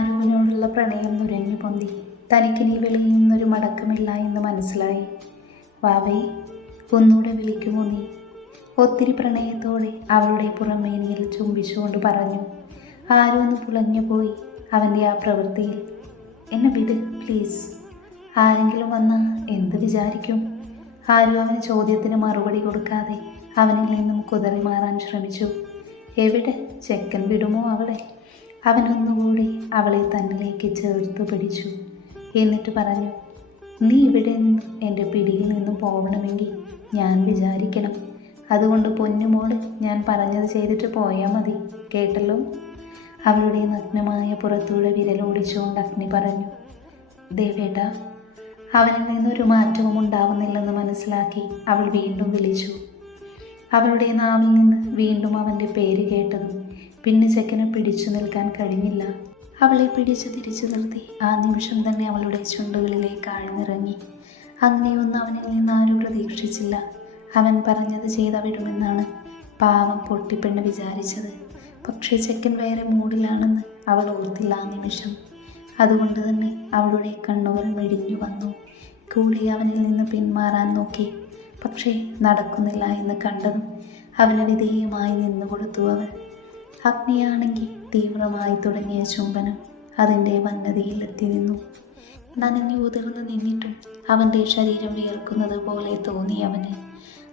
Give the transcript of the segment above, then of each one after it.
ആരുവിനോടുള്ള പ്രണയം നുരഞ്ഞു പൊന്തി. തനിക്കിനി വെളിയിൽ നിന്നൊരു മടക്കമില്ല എന്ന് മനസ്സിലായി. വാവേ, ഒന്നുകൂടെ വിളിക്കുമോ നീ? ഒത്തിരി പ്രണയത്തോടെ അവളുടെ പുറമേനിയിൽ ചുംബിച്ചുകൊണ്ട് പറഞ്ഞു. ആരു ഒന്ന് പുളഞ്ഞു പോയി അവൻ്റെ ആ പ്രവൃത്തിയിൽ. എന്നെ വിട് പ്ലീസ്. ആരെങ്കിലും വന്നാൽ എന്ത് വിചാരിക്കും? ആരു അവന് ചോദ്യത്തിന് മറുപടി കൊടുക്കാതെ അവനിൽ നിന്നും കുതറി മാറാൻ ശ്രമിച്ചു. എവിടെ ചെക്കൻ വിടുമോ അവളെ? അവനൊന്നുകൂടി അവളെ തന്നിലേക്ക് ചേർത്തു പിടിച്ചു. എന്നിട്ട് പറഞ്ഞു, നീ ഇവിടെ നിന്നും എൻ്റെ പിടിയിൽ നിന്നും പോകണമെങ്കിൽ ഞാൻ വിചാരിക്കണം. അതുകൊണ്ട് പൊന്നുമോള്, ഞാൻ പറഞ്ഞത് ചെയ്തിട്ട് പോയാൽ മതി, കേട്ടല്ലോ? അവളുടെ നഗ്നമായ പുറത്തൂടെ വിരലോടിച്ചുകൊണ്ട് അഗ്നി പറഞ്ഞു. ദേവേട്ട. അവനിൽ നിന്നൊരു മാറ്റവും ഉണ്ടാവുന്നില്ലെന്ന് മനസ്സിലാക്കി അവൾ വീണ്ടും വിളിച്ചു. അവളുടെ നാവിൽ നിന്ന് വീണ്ടും അവൻ്റെ പേര് കേട്ടതും പിന്നെ ചെക്കനെ പിടിച്ചു നിൽക്കാൻ കഴിഞ്ഞില്ല. അവളെ പിടിച്ചു തിരിച്ചു നിർത്തി ആ നിമിഷം തന്നെ അവളുടെ ചുണ്ടുകളിലേക്ക് ആഴ്ന്നിറങ്ങി. അങ്ങനെയൊന്നും അവനിൽ നിന്ന് ആരും പ്രതീക്ഷിച്ചില്ല. അവൻ പറഞ്ഞത് ചെയ്തവിടുമെന്നാണ് പാവം പൊട്ടിപ്പെണ്ണ് വിചാരിച്ചത്. പക്ഷേ ചെക്കൻ വേറെ മൂഡിലാണെന്ന് അവൾ ഓർത്തില്ല ആ നിമിഷം. അതുകൊണ്ട് തന്നെ അവളുടെ കണ്ണുകൾ മെടിഞ്ഞു വന്നു. കൂടി അവനിൽ നിന്ന് പിന്മാറാൻ നോക്കി. പക്ഷേ നടക്കുന്നില്ല എന്ന് കണ്ടതും അവന് വിധേയമായി നിന്നുകൊടുത്തു അവൾ. അഗ്നിയാണെങ്കിൽ തീവ്രമായി തുടങ്ങിയ ചുംബനം അതിൻ്റെ വന്നതിയിൽ എത്തി നിന്നു. നനഞ്ഞു ഉതിർന്ന് നിന്നിട്ടും അവൻ്റെ ശരീരം വിയർക്കുന്നത് പോലെ തോന്നി അവന്.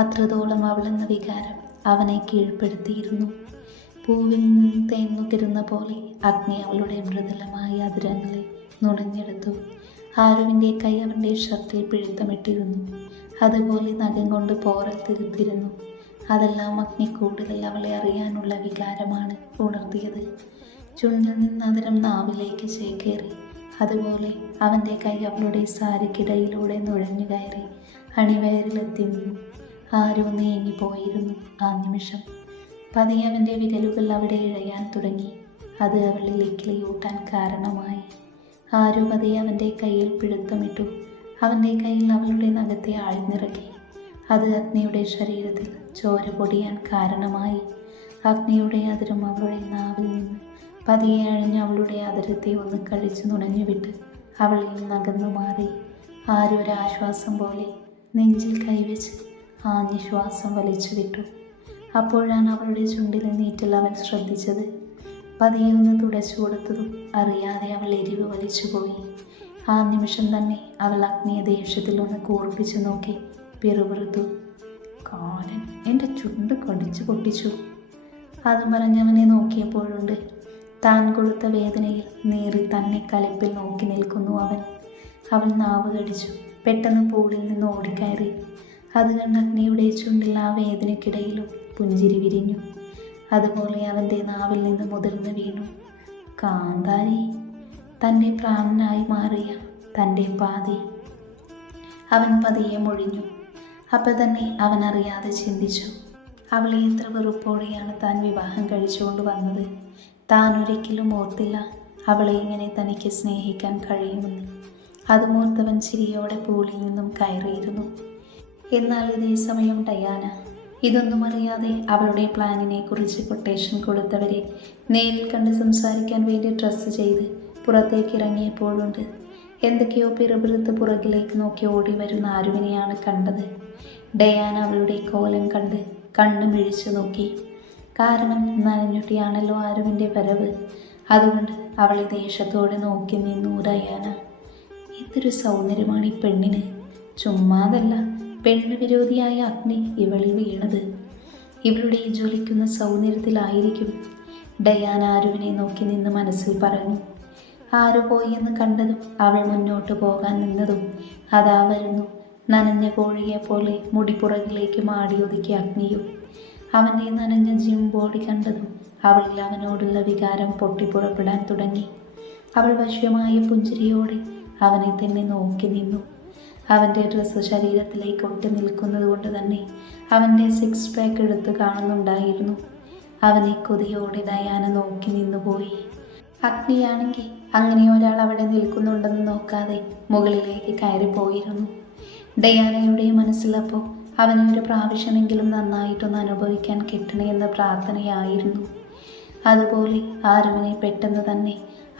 അത്രത്തോളം അവളെന്ന വികാരം അവനെ കീഴ്പ്പെടുത്തിയിരുന്നു. പൂവിൽ നിന്ന് തേന്നുതിരുന്ന പോലെ അഗ്നി അവളുടെ മൃദുലമായ അതിരങ്ങളെ നുണഞ്ഞെടുത്തു. ആരുവിൻ്റെ കൈ അവൻ്റെ ഷർട്ടിൽ പിഴുത്തമിട്ടിരുന്നു. അതുപോലെ നഖം കൊണ്ട് പോറൽ തീർത്തിരുന്നു. അതെല്ലാം അഗ്നി കൂടുതൽ അവളെ അറിയാനുള്ള വികാരമാണ് ഉണർത്തിയത്. ചുണ്ടിൽ നിന്ന് അതിരം നാവിലേക്ക് ചേക്കേറി. അതുപോലെ അവൻ്റെ കൈ അവളുടെ സാരിക്കിടയിലൂടെ നുഴഞ്ഞു കയറി അണിവയറിലെത്തി നിന്നു. ആരോ നീങ്ങിപ്പോയിരുന്നു ആ നിമിഷം. പതിയെ അവൻ്റെ വിരലുകൾ അവിടെ ഇഴയാൻ തുടങ്ങി. അത് അവളിൽ ഇക്കിളിയൂട്ടാൻ കാരണമായി. ആരോ പതിയെ അവൻ്റെ കയ്യിൽ പിടുത്തമിട്ടു. അവൻ്റെ കയ്യിൽ അവളുടെ നഖത്തെ ആഴ്ന്നിറക്കി. അത് അഗ്നിയുടെ ശരീരത്തിൽ ചോര പൊടിയാൻ കാരണമായി. അഗ്നിയുടെ അതിരം അവളുടെ നാവിൽ നിന്ന് പതിയെ അഴിഞ്ഞ് അവളുടെ അതിരത്തെ ഒന്ന് കഴിച്ചു നുണഞ്ഞുവിട്ട് അവളിൽ നിന്ന് അകന്നു മാറി. ആരൊരാശ്വാസം പോലെ നെഞ്ചിൽ കൈവച്ച് ആഞ്ഞ് ശ്വാസം വലിച്ചു വിട്ടു. അപ്പോഴാണ് അവളുടെ ചുണ്ടിലെ നീറ്റൽ അവൻ ശ്രദ്ധിച്ചത്. പതിയെ ഒന്ന് തുടച്ചു കൊടുത്തതും അറിയാതെ അവൾ എരിവ് വലിച്ചുപോയി. ആ നിമിഷം തന്നെ അവൾ അഗ്നിയെ ദേഷ്യത്തിൽ ഒന്ന് കൂർപ്പിച്ചു നോക്കി പിറുപിറുത്തു. കാലൻ എൻ്റെ ചുണ്ട് കടിച്ചു പൊട്ടിച്ചു. അതും പറഞ്ഞവനെ നോക്കിയപ്പോഴുണ്ട് താൻ കൊടുത്ത വേദനയിൽ നേറി തന്നെ കലിപ്പിൽ നോക്കി നിൽക്കുന്നു അവൻ. അവൾ നാവ് കടിച്ചു. പെട്ടെന്ന് പൂളിൽ നിന്ന് ഓടിക്കയറി. അത് കണ്ട് അഗ്നിയുടെ ചുണ്ടിൽ ആ വേദനയ്ക്കിടയിലും പുഞ്ചിരി വിരിഞ്ഞു. അതുപോലെ അവൻ്റെ നാവിൽ നിന്ന് മുതിർന്ന് വീണു. കാന്താരി, തൻ്റെ പ്രാണനായി മാറിയ തൻ്റെ പാതി. അവൻ പതിയെ മൊഴിഞ്ഞു. അപ്പോൾ തന്നെ അവൻ അറിയാതെ ചിന്തിച്ചു, അവളെ എത്ര വെറുപ്പോടെയാണ് താൻ വിവാഹം കഴിച്ചുകൊണ്ട് വന്നത്. താൻ ഒരിക്കലും ഓർത്തില്ല അവളെ ഇങ്ങനെ തനിക്ക് സ്നേഹിക്കാൻ കഴിയുമെന്ന്. അതുമോർത്തവൻ ചിരിയോടെ പൂളിൽ നിന്നും കയറിയിരുന്നു. എന്നാൽ ഇതേ സമയം ഡയാന ഇതൊന്നും അറിയാതെ അവളുടെ പ്ലാനിനെ കുറിച്ച് കൊട്ടേഷൻ കൊടുത്തവരെ നേരിൽ കണ്ട് സംസാരിക്കാൻ വേണ്ടി ഡ്രസ്സ് ചെയ്ത് പുറത്തേക്ക് ഇറങ്ങിയപ്പോഴുണ്ട് എന്തൊക്കെയോ പിറുപിറുത്ത് പുറകിലേക്ക് നോക്കി ഓടി വരുന്ന ആരുവിനെയാണ് കണ്ടത്. ഡയാന അവളുടെ കോലം കണ്ട് കണ്ണു മിഴിച്ചു നോക്കി. കാരണം നനഞ്ഞുട്ടിയാണല്ലോ ആരുവിൻ്റെ വരവ്. അതുകൊണ്ട് അവളെ ദേഷ്യത്തോടെ നോക്കി നിന്നു ഡയാന. എന്തൊരു സൗന്ദര്യമാണ് ഈ പെണ്ണിന്! ചുമ്മാതല്ല പെണ്ണ് വിരോധിയായ അഗ്നി ഇവളിൽ വീണത്. ഇവളുടെ ഈ ജ്വലിക്കുന്ന സൗന്ദര്യത്തിലായിരിക്കും. ഡയാന ആരുവിനെ നോക്കി നിന്ന് മനസ്സിൽ പറഞ്ഞു. ആരു പോയി എന്ന് കണ്ടതും അവൾ മുന്നോട്ട് പോകാൻ നിന്നതും അതാ വരുന്നു നനഞ്ഞ കോഴിയെ പോലെ മുടിപ്പുറകിലേക്ക് മാടിയൊതുക്കിയ അഗ്നിയും. അവൻ്റെ നനഞ്ഞ ജിം ബോഡി കണ്ടതും അവളിൽ അവനോടുള്ള വികാരം പൊട്ടിപ്പുറപ്പെടാൻ തുടങ്ങി. അവൾ വശ്യമായ പുഞ്ചിരിയോടെ അവനെ തന്നെ നോക്കി നിന്നു. അവൻ്റെ ഡ്രസ്സ് ശരീരത്തിലേക്ക് ഒട്ടി നിൽക്കുന്നത് കൊണ്ട് തന്നെ അവൻ്റെ 6 പാക്ക് എടുത്ത് കാണുന്നുണ്ടായിരുന്നു. അവനെ കൊതിയോടെ ഡയാന നോക്കി നിന്നുപോയി. അഗ്നിയാണെങ്കിൽ അങ്ങനെ ഒരാൾ അവിടെ നിൽക്കുന്നുണ്ടെന്ന് നോക്കാതെ മുകളിലേക്ക് കയറിപ്പോയിരുന്നു. ഡയാനയുടെ മനസ്സിലപ്പോൾ അവനെ ഒരു പ്രാവശ്യമെങ്കിലും നന്നായിട്ടൊന്ന് അനുഭവിക്കാൻ കിട്ടണമെന്ന പ്രാർത്ഥനയായിരുന്നു. അതുപോലെ ആരുവിനെ പെട്ടെന്ന് തന്നെ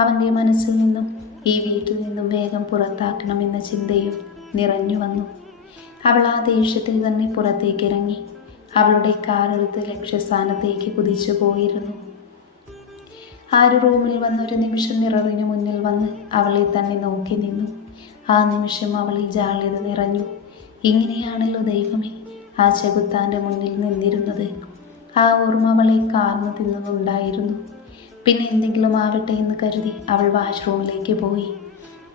അവൻ്റെ മനസ്സിൽ നിന്നും ഈ വീട്ടിൽ നിന്നും വേഗം പുറത്താക്കണമെന്ന ചിന്തയും നിറഞ്ഞു വന്നു. അവൾ ആ ദേഷ്യത്തിൽ തന്നെ പുറത്തേക്ക് ഇറങ്ങി അവളുടെ കാറെടുത്ത് ലക്ഷ്യസ്ഥാനത്തേക്ക് കുതിച്ചു പോയിരുന്നു. ആര് റൂമിൽ വന്നൊരു നിമിഷം മിററിന് മുന്നിൽ വന്ന് അവളെ തന്നെ നോക്കി നിന്നു. ആ നിമിഷം അവളിൽ ജാള്യത നിറഞ്ഞു. ഇങ്ങനെയാണല്ലോ ദൈവമേ ആ ചെകുത്താൻ്റെ മുന്നിൽ നിന്നിരുന്നത്. ആ ഓർമ്മ അവളെ കാർന്നു തിന്നുന്നുണ്ടായിരുന്നു. പിന്നെ എന്തെങ്കിലും ആവട്ടെ എന്ന് കരുതി അവൾ വാഷ്റൂമിലേക്ക് പോയി.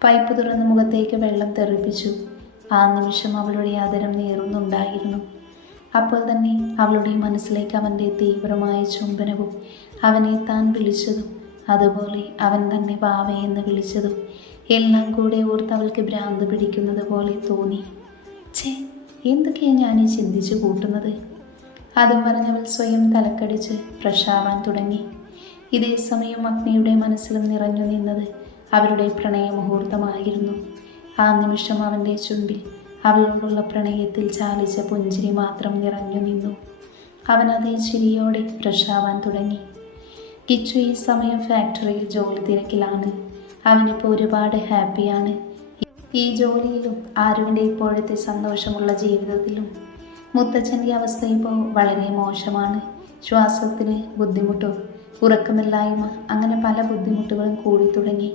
പൈപ്പ് തുറന്ന് മുഖത്തേക്ക് വെള്ളം തെറിപ്പിച്ചു. ആ നിമിഷം അവളുടെ ആദരം നീറുന്നുണ്ടായിരുന്നു. അപ്പോൾ തന്നെ അവളുടെ മനസ്സിലേക്ക് അവൻ്റെ തീവ്രമായ ചുംബനവും അവനെ താൻ വിളിച്ചതും അതുപോലെ അവൻ തന്നെ വാവേ എന്ന് വിളിച്ചതും എല്ലാം കൂടെ ഓർത്ത് അവൾക്ക് ഭ്രാന്ത് പിടിക്കുന്നത് പോലെ തോന്നി. ഛേ, എന്തൊക്കെയാണ് ഞാൻ ഈ ചിന്തിച്ചു കൂട്ടുന്നത്? അതും പറഞ്ഞവൾ സ്വയം തലക്കടിച്ച് ഫ്രഷാവാൻ തുടങ്ങി. ഇതേ സമയം അഗ്നിയുടെ മനസ്സിലും നിറഞ്ഞു നിന്നത് അവരുടെ പ്രണയ മുഹൂർത്തമായിരുന്നു. ആ നിമിഷം അവൻ്റെ ചുണ്ടിൽ അവളോടുള്ള പ്രണയത്തിൽ ചാലിച്ച പുഞ്ചിരി മാത്രം നിറഞ്ഞു നിന്നു. അവൻ അതേ ചിരിയോടെ ഫ്രഷാവാൻ തുടങ്ങി. കിച്ചു ഈ സമയം ഫാക്ടറിയിൽ ജോലി തിരക്കിലാണ്. അവനിപ്പോൾ ഒരുപാട് ഹാപ്പിയാണ്. ഈ ജോലിയിലും ആരുവിൻ്റെ ഇപ്പോഴത്തെ സന്തോഷമുള്ള ജീവിതത്തിലും. മുത്തച്ഛൻ്റെ അവസ്ഥ ഇപ്പോൾ വളരെ മോശമാണ്. ശ്വാസത്തിന് ബുദ്ധിമുട്ടും ഉറക്കമില്ലായ്മ അങ്ങനെ പല ബുദ്ധിമുട്ടുകളും കൂടി തുടങ്ങി.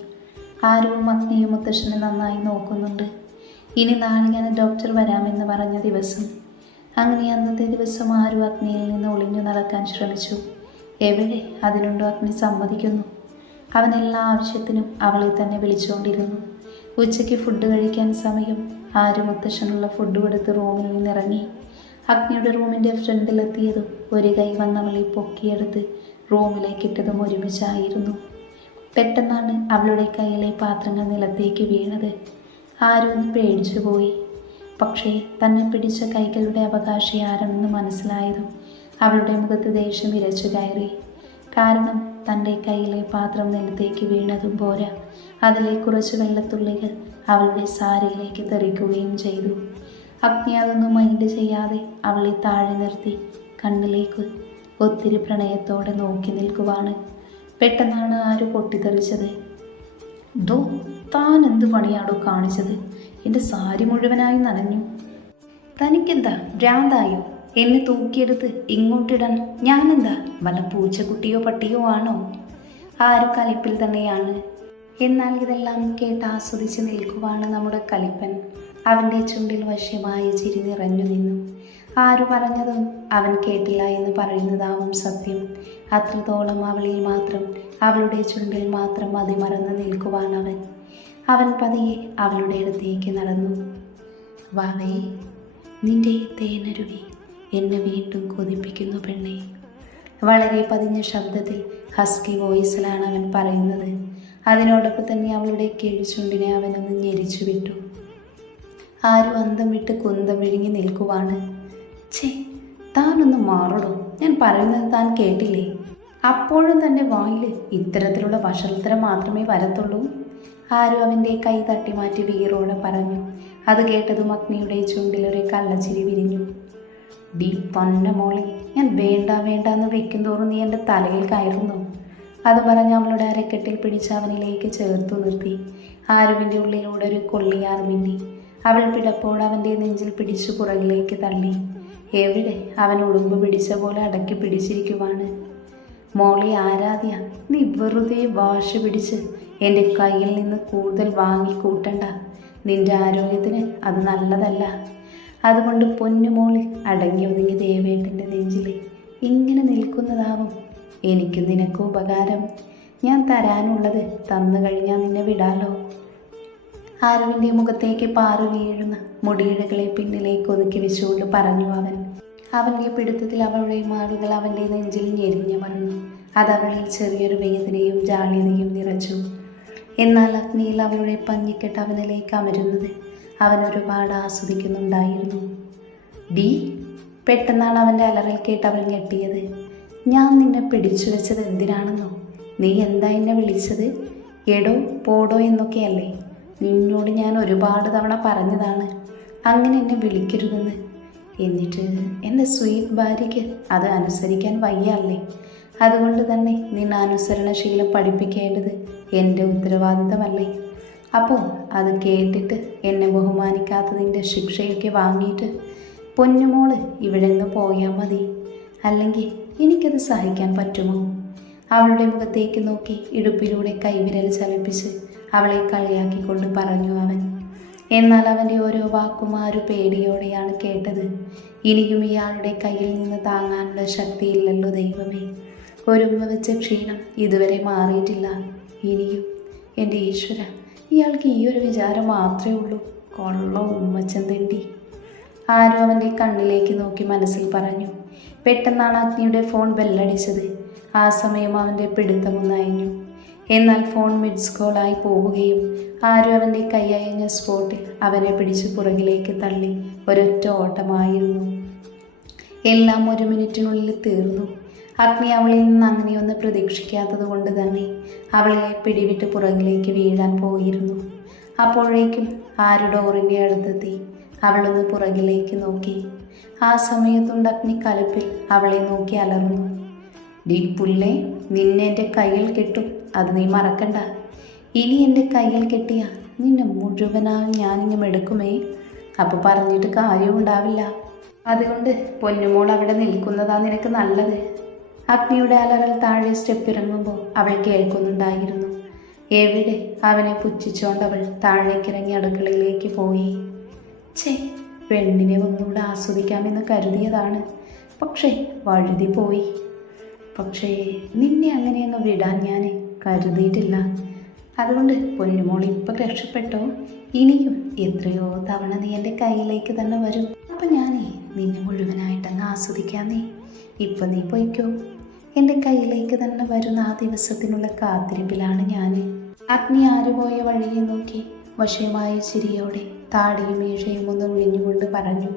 ആരുവും അഗ്നിയും മുത്തശ്ശനെ നന്നായി നോക്കുന്നുണ്ട്. ഇനി നാളെയാണ് ഡോക്ടർ വരാമെന്ന് പറഞ്ഞ ദിവസം. അങ്ങനെ അന്നത്തെ ദിവസം ആരു അഗ്നിയിൽ നിന്ന് ഒളിഞ്ഞു നടക്കാൻ ശ്രമിച്ചു. എവിടെ അതിനുണ്ടോ അഗ്നി സമ്മതിക്കുന്നു. അവൻ എല്ലാ ആവശ്യത്തിനും അവളെ തന്നെ വിളിച്ചുകൊണ്ടിരുന്നു. ഉച്ചയ്ക്ക് ഫുഡ് കഴിക്കാൻ സമയം. ആരു മുത്തശ്ശനുള്ള ഫുഡ് കൊടുത്ത് റൂമിൽ നിന്നിറങ്ങി. അഗ്നിയുടെ റൂമിൻ്റെ ഫ്രണ്ടിലെത്തിയതും ഒരു കൈ വന്നവളെ പൊക്കിയെടുത്ത് റൂമിലേക്കിട്ടതും ഒരുമിച്ചായിരുന്നു. പെട്ടെന്നാണ് അവളുടെ കയ്യിലെ പാത്രങ്ങൾ നിലത്തേക്ക് വീണത്. ആരും പേടിച്ചു പോയി. പക്ഷേ തന്നെ പിടിച്ച കൈകളുടെ അവകാശി ആരാണെന്ന് മനസ്സിലായതും അവളുടെ മുഖത്ത് ദേഷ്യം ഇരച്ചു കയറി. കാരണം തൻ്റെ കയ്യിലെ പാത്രം നിലത്തേക്ക് വീണതും പോരാ, അതിലെ കുറച്ച് വെള്ളത്തുള്ളികൾ അവളുടെ സാരിയിലേക്ക് തെറിക്കുകയും ചെയ്തു. അഗ്നി അതൊന്നും മൈൻഡ് ചെയ്യാതെ അവളെ താഴെ നിർത്തി കണ്ണിലേക്ക് ഒത്തിരി പ്രണയത്തോടെ നോക്കി നിൽക്കുവാണ്. പെട്ടെന്നാണ് ആര് പൊട്ടിത്തെറിച്ചത്. ദോ, താൻ എന്ത് പണിയാടോ കാണിച്ചത്? എൻ്റെ സാരി മുഴുവനായി നനഞ്ഞു. തനിക്കെന്താ ഭ്രാന്തായോ? എന്നെ തൂക്കിയെടുത്ത് ഇങ്ങോട്ടിടാൻ ഞാനെന്താ വല്ല പൂച്ചക്കുട്ടിയോ പട്ടിയോ ആണോ? ആരു കലിപ്പിൽ തന്നെയാണ്. എന്നാൽ ഇതെല്ലാം കേട്ട് ആസ്വദിച്ച് നിൽക്കുവാണ് നമ്മുടെ കലിപ്പൻ. അവൻ്റെ ചുണ്ടിൽ വശ്യമായ ചിരി നിറഞ്ഞു നിന്നു. ആരു പറഞ്ഞതും അവൻ കേട്ടില്ല എന്ന് പറയുന്നതാവും സത്യം. അത്രത്തോളം അവളിൽ മാത്രം, അവളുടെ ചുണ്ടിൽ മാത്രം മതിമറന്ന് നിൽക്കുവാണ് അവൻ പതിയെ അവളുടെ അടുത്തേക്ക് നടന്നു. വാവേ, നിന്റെ ഈ തേനരുവി എന്നെ വീണ്ടും കൊതിപ്പിക്കുന്നു പെണ്ണേ. വളരെ പതിഞ്ഞ ശബ്ദത്തിൽ ഹസ്കി വോയിസിലാണ് അവൻ പറയുന്നത്. അതിനോടൊപ്പം തന്നെ അവളുടെ കിഴിച്ചുണ്ടിനെ അവനൊന്ന് ഞെരിച്ചു വിട്ടു. ആരു അന്തം വിട്ട് കുന്തം വിഴുങ്ങി നിൽക്കുവാണ്. ഛേ, താനൊന്ന് മാറടോ, ഞാൻ പറയുന്നത് താൻ കേട്ടില്ലേ? അപ്പോഴും തൻ്റെ വായിൽ ഇത്തരത്തിലുള്ള വഷളത്തരം മാത്രമേ വരത്തുള്ളൂ. ആരു അവൻ്റെ കൈ തട്ടി മാറ്റി വീറോടെ പറഞ്ഞു. അത് കേട്ടതും അഗ്നിയുടെ ചുണ്ടിലൊരു കള്ളച്ചിരി വിരിഞ്ഞു. ഡീ പന്ന മോളി, ഞാൻ വേണ്ട വേണ്ട എന്ന് വെക്കുന്തോറും നീ എൻ്റെ തലയിൽ കയറുന്നു. അത് പറഞ്ഞ് അവളുടെ അരക്കെട്ടിൽ പിടിച്ച് അവനിലേക്ക് ചേർത്തു നിർത്തി. ആരുവിൻ്റെ ഉള്ളിലൂടെ ഒരു കൊള്ളിയാർ മിന്നി. അവൾ പിടപ്പോട് അവൻ്റെ നെഞ്ചിൽ പിടിച്ചു പുറകിലേക്ക് തള്ളി. എവിടെ അവൻ ഉടുമ്പ് പിടിച്ച പോലെ അടക്കി പിടിച്ചിരിക്കുവാണ്. മോളെ ആരാധ്യ, നീ വെറുതെ വാശി പിടിച്ച് എൻ്റെ കയ്യിൽ നിന്ന് കൂടുതൽ വാങ്ങി കൂട്ടണ്ട. നിൻ്റെ ആരോഗ്യത്തിന് അത് നല്ലതല്ല. അതുകൊണ്ട് പൊന്നുമോളി അടങ്ങി ഒതുങ്ങി ദേവേട്ടൻ്റെ നെഞ്ചിൽ ഇങ്ങനെ നിൽക്കുന്നതാവും എനിക്കും നിനക്കും ഉപകാരം. ഞാൻ തരാനുള്ളത് തന്നു കഴിഞ്ഞാൽ നിന്നെ വിടാലോ. ആരുവിൻ്റെ മുഖത്തേക്ക് പാറു വീഴുന്ന മുടിയിഴകളെ പിന്നിലേക്ക് ഒതുക്കി വെച്ചുകൊണ്ട് പറഞ്ഞു അവൻ. അവൻ്റെ പിടുത്തത്തിൽ അവളുടെ മാറുകൾ അവൻ്റെ നെഞ്ചിൽ ഞെരിഞ്ഞു മറന്നു. അതവളിൽ ചെറിയൊരു വേദനയും ജാള്യതയും നിറച്ചു. എന്നാൽ അഗ്നിയിൽ അവളുടെ പഞ്ഞിക്കെട്ട് അവനിലേക്ക് അമരുന്നത് അവൻ ഒരുപാട് ആസ്വദിക്കുന്നുണ്ടായിരുന്നു. ഡി, പെട്ടെന്നാണ് അവൻ്റെ അലറൽ കേട്ട് അവൾ ഞെട്ടിയത്. ഞാൻ നിന്നെ പിടിച്ചു വെച്ചത് എന്തിനാണെന്നോ? നീ എന്താ എന്നെ വിളിച്ചത്? എടോ പോടോ എന്നൊക്കെയല്ലേ? നിന്നോട് ഞാൻ ഒരുപാട് തവണ പറഞ്ഞതാണ് അങ്ങനെ എന്നെ വിളിക്കരുതെന്ന്. എന്നിട്ട് എൻ്റെ സ്വീറ്റ് ഭാര്യയ്ക്ക് അത് അനുസരിക്കാൻ വയ്യല്ലേ? അതുകൊണ്ട് തന്നെ നിന്നെ അനുസരണശീലം പഠിപ്പിക്കേണ്ടത് എൻ്റെ ഉത്തരവാദിത്തമല്ലേ? അപ്പോൾ അത് കേട്ടിട്ട് എന്നെ ബഹുമാനിക്കാത്തതിൻ്റെ ശിക്ഷയൊക്കെ വാങ്ങിയിട്ട് പൊന്നുമോള് ഇവിടെ നിന്ന് പോയാൽ മതി. അല്ലെങ്കിൽ എനിക്കത് സഹിക്കാൻ പറ്റുമോ? അവളുടെ മുഖത്തേക്ക് നോക്കി ഇടുപ്പിലൂടെ കൈവിരൽ ചലിപ്പിച്ച് അവളെ കളിയാക്കിക്കൊണ്ട് പറഞ്ഞു അവൻ. എന്നാൽ അവൻ്റെ ഓരോ വാക്കും ആ ഒരു പേടിയോടെയാണ് കേട്ടത്. ഇനിയും ഇയാളുടെ കയ്യിൽ നിന്ന് താങ്ങാനുള്ള ശക്തിയില്ലല്ലോ ദൈവമേ. ഒരുങ്ങ വെച്ച ക്ഷീണം ഇതുവരെ മാറിയിട്ടില്ല. ഇനിയും എൻ്റെ ഈശ്വര, ഇയാൾക്ക് ഈ ഒരു വിചാരം മാത്രമേ ഉള്ളൂ. കൊള്ള ഉമ്മച്ചൻ തിണ്ടി. ആരും അവൻ്റെ കണ്ണിലേക്ക് നോക്കി മനസ്സിൽ പറഞ്ഞു. പെട്ടെന്നാണ് അഗ്നിയുടെ ഫോൺ ബെല്ലടിച്ചത്. ആ സമയം അവൻ്റെ പിടുത്തമൊന്നയഞ്ഞു. എന്നാൽ ഫോൺ മിഡ്സ് കോളായി പോവുകയും ആരും അവൻ്റെ കൈയയഞ്ഞ സ്പോട്ടിൽ അവനെ പിടിച്ച് പുറകിലേക്ക് തള്ളി ഒരൊറ്റ ഓട്ടമായിരുന്നു. എല്ലാം 1 മിനിറ്റിനുള്ളിൽ തീർന്നു. അഗ്നി അവളിൽ നിന്ന് അങ്ങനെയൊന്ന് പ്രതീക്ഷിക്കാത്തത് കൊണ്ട് തന്നെ അവളെ പിടിവിട്ട് പുറകിലേക്ക് വീഴാൻ പോയിരുന്നു. അപ്പോഴേക്കും ആര് ഡോറിൻ്റെ അടുത്തെത്തി. അവളൊന്ന് പുറകിലേക്ക് നോക്കി. ആ സമയത്തുണ്ട് അഗ്നി കലപ്പിൽ അവളെ നോക്കി അലർന്നു. ഡീ പുല്ലേ, നിന്നെ എൻ്റെ കയ്യിൽ കെട്ടും, അത് നീ മറക്കണ്ട. ഇനി എൻ്റെ കയ്യിൽ കെട്ടിയ നിന്നെ മുഴുവനായും ഞാനിങ്ങും എടുക്കുമേ. അപ്പോൾ പറഞ്ഞിട്ട് കാര്യവും ഉണ്ടാവില്ല. അതുകൊണ്ട് പൊന്നുമോൾ അവിടെ നിൽക്കുന്നതാ നിനക്ക് നല്ലത്. അഗ്നിയുടെ അലറൽ താഴെ സ്റ്റെപ്പ് ഇറങ്ങുമ്പോൾ അവൾ കേൾക്കുന്നുണ്ടായിരുന്നു. എവിടെ അവനെ പുച്ഛിച്ചോണ്ടവൾ താഴേക്കിറങ്ങി അടുക്കളയിലേക്ക് പോയി. പെണ്ണിനെ ഒന്നുകൂടെ ആസ്വദിക്കാമെന്ന് കരുതിയതാണ്, പക്ഷേ വഴുതി പോയി. പക്ഷേ നിന്നെ അങ്ങനെ അങ്ങ് വിടാൻ ഞാൻ കരുതിയിട്ടില്ല. അതുകൊണ്ട് പൊന്നുമോൾ ഇപ്പം രക്ഷപ്പെട്ടോ. ഇനിയും എത്രയോ തവണ നീ എൻ്റെ കയ്യിലേക്ക് തന്നെ വരും. അപ്പം ഞാനേ നിന്നെ മുഴുവനായിട്ടങ്ങ് ആസ്വദിക്കാന്നേ. ഇപ്പം നീ പൊയ്ക്കോ. എൻ്റെ കയ്യിലേക്ക് തന്നെ വരുന്ന ആ ദിവസത്തിനുള്ള കാത്തിരിപ്പിലാണ് ഞാൻ. അഗ്നി ആരുപോയ വഴിയെ നോക്കി വശമായ ചിരിയോടെ താടിയും മീശയും ഒന്ന് ഒഴിഞ്ഞുകൊണ്ട് പറഞ്ഞു.